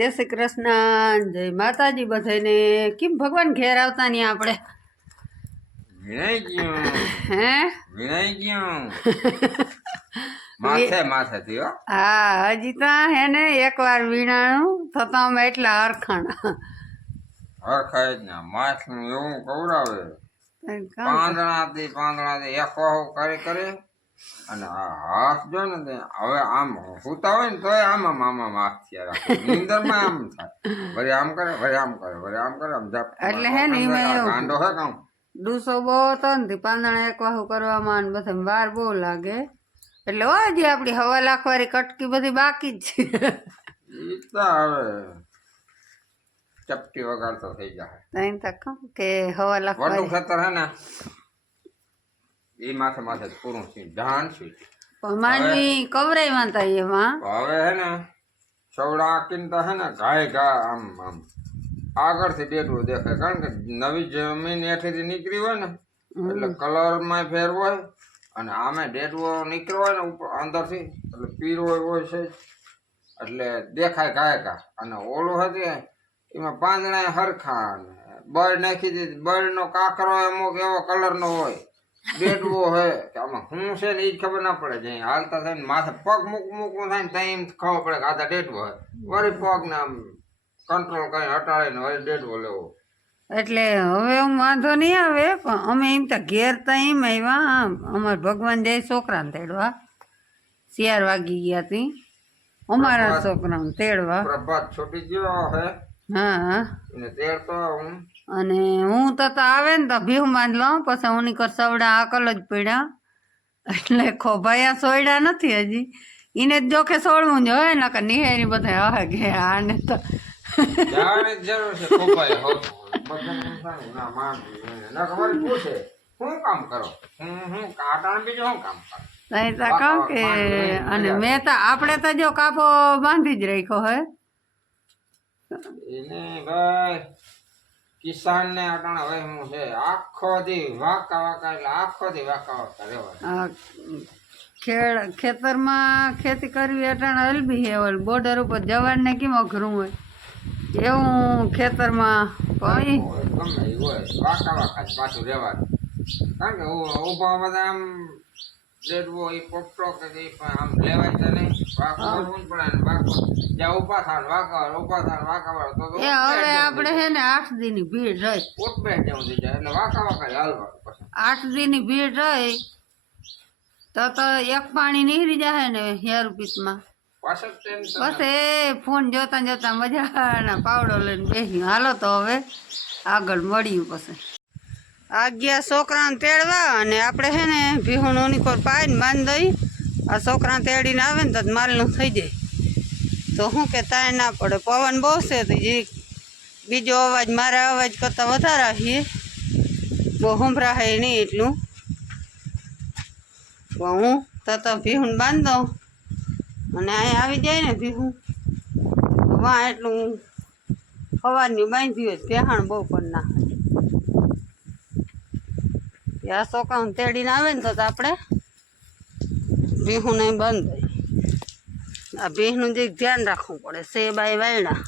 જય શ્રી કૃષ્ણ, જય માતાજી બધાને। કેમ ભગવાન ઘેર આવતા નહીં આપણે? વિનાઈ ગયું હે વિનાઈ ગયું માથે માથે થયો। હા, હજી તો હે ને એકવાર વીણાણું થતા અમે એટલા હરખાણા હરખાય જ ને માથનું એવું કવરાવે પાંદડાથી એક વાહો કરી કરી અને આ હાથ જો ને તે હવે આમ સૂતા હોય ને તોય આમ હાથ થયા રાખે નીંદરમાં આમ થાય વળી આમ કરે વળી આમ કરે વળી આમ કરે આમ એટલે હે ને ગાંડો હે કામ ડૂસો બહુ હતો ને પાંદડા એક વાહુ કરવામાં ને બધા વાર બહુ લાગે એટલે હજી આપણી હવા લાખવાળી કટકી બધી બાકી જ છે। ઈ તો હવે ચપટી વગાડતો થઈ જાય કે હવા વડું લાખવાળી ખેતર હે ને એ માથે માથે જ પૂરું છે ધાન છે માનવી કવરાઈ વાંતા એમાં હવે હે ને સવડા આકીને તો હે ને ઘાય ઘા આમ આમ આગળથી ડેડવું દેખાય કારણ કે નવી જમીન એઠીથી નીકળી હોય ને એટલે કલરમાં ફેર હોય અને આમે ડેડવો નીકળ્યો હોય ને ઉપર અંદરથી એટલે પીરો હોય છે એટલે દેખાય ઘાય ઘા અને ઓલું હતી એમાં પાંદડા હરખા બળ નાખી દીધી બળનો કાકરો અમુક એવો કલરનો હોય ડેડવો હે કે આમાં શું છે ને એ જ ખબર ના પડે જાય હાલતા થાય ને માથે પગ મૂકવું થાય ને ત્યાં એમ ખબર પડે કે આ તો ડેડવો હોય વળી પગ ને આમ કંટ્રોલ કરીને હટાડીને વળી ડેડવો લેવો એટલે હવે હું વાંધો નહીં આવે પણ અમે એમ તો ઘેર તો એમ આવ્યા અમારા ભગવાન જય છોકરાને તેડવા 4 વાગી ગયા તી અમારા છોકરાને તેડવા પ્રભાત છૂટી ગયો હે હા એને તેડતો હું અને હું તો આવે ને તો ભીહ બાંધ લઉં પછી હું નીકળ સવડા આકલ જ પડ્યા એટલે ખોભાયા સોયડા નથી હજી એને જ જોખે સોડવું જ હોય ને કે નિહારી બધા હવે કે આને તો જાણે જરૂર છે ખોપાય હો ના માન ના ખબર પૂછે શું કામ કરો હું કાટાણ બીજું શું કામ કરો નહીં તો કહું કે અને મેં તો આપણે તો જો કાપો બાંધી જ રાખ્યો હે એને ભાઈ કિસાન ને અટાણે હવે હું છે આખો દી વાકા વાકા એટલે આખો દી વાકા વાકા રહેવાય ખેતરમાં ખેતી કરવી અટાણે હલબી હે બોર્ડર ઉપર જવાને કેમ અઘરું હોય એવું ખેતરમાં કોઈ ગમે એ હોય વાકા વાકા જ પાછું રહેવાનું કારણ કે ઉભા બધા આમ ડેડવો એ પોપટો કે આમ લેવાય તો નહીં વાકો કરવું જ પડે ને વાકો જ્યાં ઉભા થાય વાકા વાળો તો એ હવે આપણે હે ને 8 દીની ભીડ રહી પોતબે જવું થઈ જાય એટલે વાકા વાકા હાલવાનું પછી 8 દીની ભીડ રહી તો એક પાણી નીકળી જાય ને હેર પીસમાં બસ એ ફોન જોતા જોતા મજાના પાવડો લઈને બેસી હાલો તો હવે આગળ મળ્યું પછી આ ગયા છોકરાને તેડવા અને આપણે હે ને ભીહુનો નીકોર પાઈને બાંધી દઈ આ છોકરાને તેડીને આવે ને તો માલનું થઈ જાય તો શું કે તાય ના પડે પવન બહુ છે તો જે બીજો અવાજ મારા અવાજ કરતાં વધારે આવીએ બહુ સંભળાશે નહીં એટલું તો હું તો ભીહુને બાંધી દઉં અને અહીંયા આવી જાય ને ભીહું વાં એટલું સવારની બાંધી હોય પહેણ બહુ પણ ના આ છોકરાને તેડીને આવે ને તો આપણે ભીહુને બંધ દઈએ આ ભીહનું જે ધ્યાન રાખવું પડે સેબાઈ વાયડા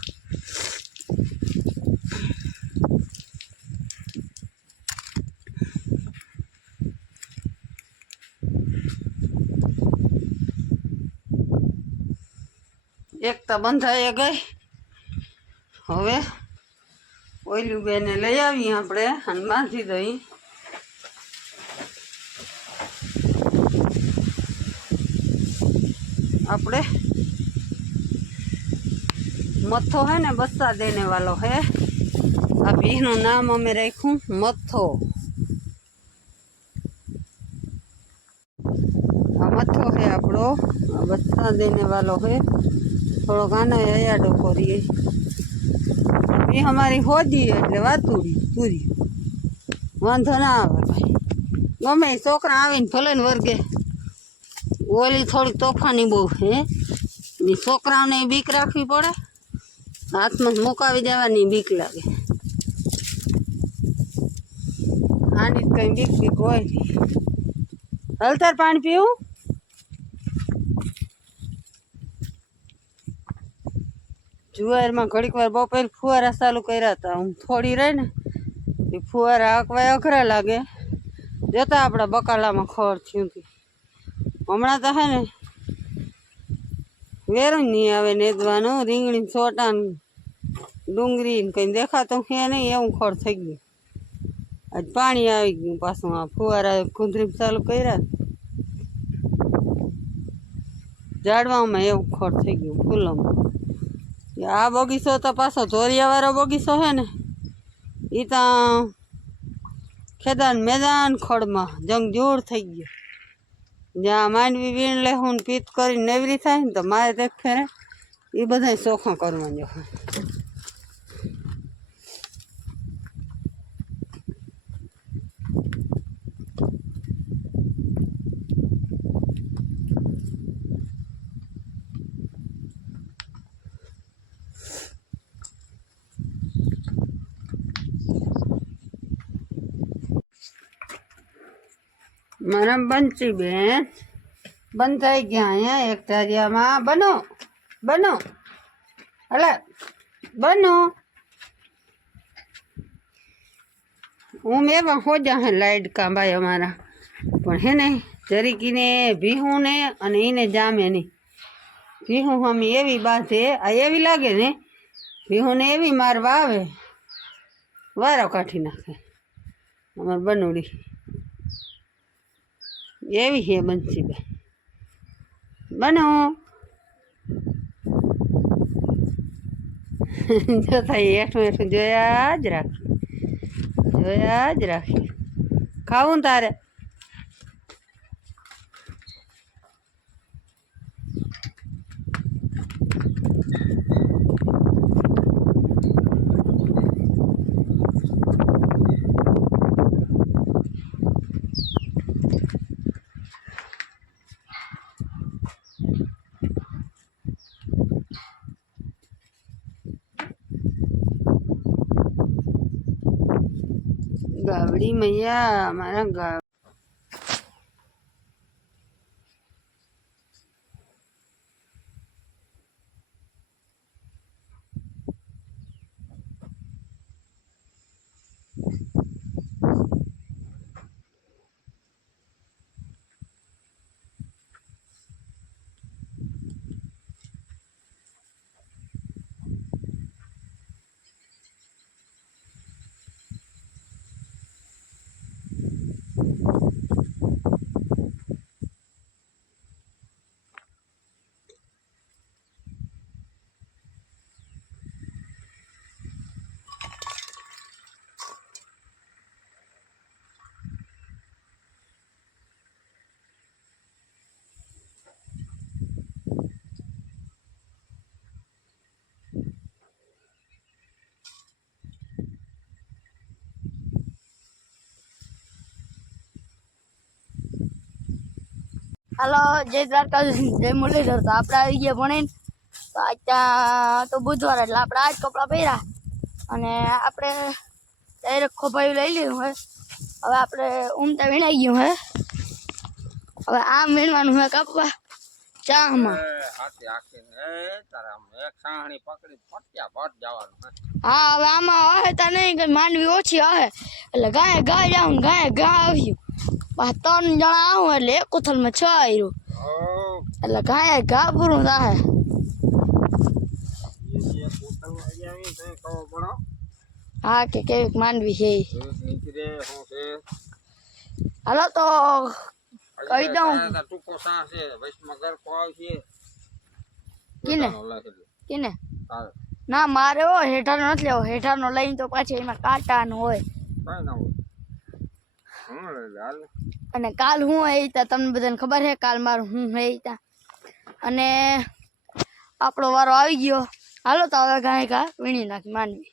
એક તો બંધાઈ ગઈ હવે ઓઈલું બેને લઈ આવીએ આપણે અને બાંધી દઈ આપણે મથો હે ને બસ્સા દેને વાલો હે આ ભીહનું નામ અમે રાખ્યું મથો આ મથો હે આપણો આ બસ્સા દેને વાલો હે થોડો ગાના હયાડો કરીએ ભીહ અમારી હોદી એટલે વાતુડી પૂરી વાંધો ના આવે ભાઈ ગમે છોકરા આવીને ભલે ને વર્ગે ઓલી થોડી તોફાની બહુ હે ની છોકરાઓને બીક રાખવી પડે હાથમાં મુકાવી દેવાની બીક લાગે આની કંઈ બીક હોય નહીં હલતાર પાણી પીવું જુવારમાં ઘડીક વાર બપોર ફુવારા ચાલુ કર્યા હતા. હું થોડી રહી ને એ ફુવારા આંકવાય અઘરા લાગે. જતા આપણા બકાલામાં ખડ થયું હતું. હમણાં તો હે ને વેરું નહીં આવે નેદવાનું. રીંગણી સોટા ડુંગળી કંઈ દેખાતું છે નહીં એવું ખડ થઈ ગયું. આજ પાણી આવી ગયું પાછું. આ ફુવારા કુંદરી ચાલુ કર્યા ઝાડવામાં એવું ખડ થઈ ગયું ફૂલોમાં. આ બગીચો તો પાછો ધોરિયાવાળો બગીચો છે ને એ તો ખેદાન મેદાન ખડમાં જંગજોડ થઈ ગયો. જ્યાં માંડવી વીણ લેવું ને પીત કરીને નેવરી થાય ને તો મારે દેખ ફેરે એ બધા ચોખ્ખા કરવાનું. મારા બંચી બેન બંધાઈ ગયા અહીંયા એક ધારિયામાં. બનો બનો અલે બનો. હું મેં હોજા હે લાઈટ કા ભાઈ અમારા પણ હે ને જરીકીને ભીહું ને અને એને જામે નહીં. ભીહું હમી એવી બાંધે આ એવી લાગે ને ભીહું ને એવી મારવા આવે વારો કાઢી નાખે. અમાર બનુડી એવી છે બંસીભાઈ. બનો જો થાય હેઠું હેઠું જોયા જ રાખી. ખાવું ને તારે? ગાવડી મૈયા મારા ગાવ હાલો જય દ્વારકાધીશ જય મુરલીધર. તો આપણે આવી ગયા ભણીને. તો આજ તો બુધવાર એટલે આપણે આજ કપડાં પહેર્યા અને આપણે ડાયરેક્ટ ખોભાયું લઈ લીધું હોય. હવે આપણે ઉમટા વીણાઈ ગયું હે. હવે આમ વીણવાનું હોય કાપવા ચામાં. હા હવે આમાં આવે તા નહીં કે માંડવી ઓછી આવે એટલે ગાય જાઉં ગાય આવ્યું. 3 જણા આવું એટલે એક ઉથલમાં 6 આવ્યું એટલે ઘા પૂરું થાય. હા કે કેવીક માંડવી છે. હાલો તો કહી દઉં કિને ના મારે હો હેઠાનો નથી લેવો. હેઠાનો લઈને તો પાછી એમાં કાંટાનો હોય અને કાલ હું આવી તમને બધાને ખબર છે. કાલ મારું હું આવી અને આપણો વારો આવી ગયો. હાલો તો હવે ઘા વીણી નાખી માંડવી.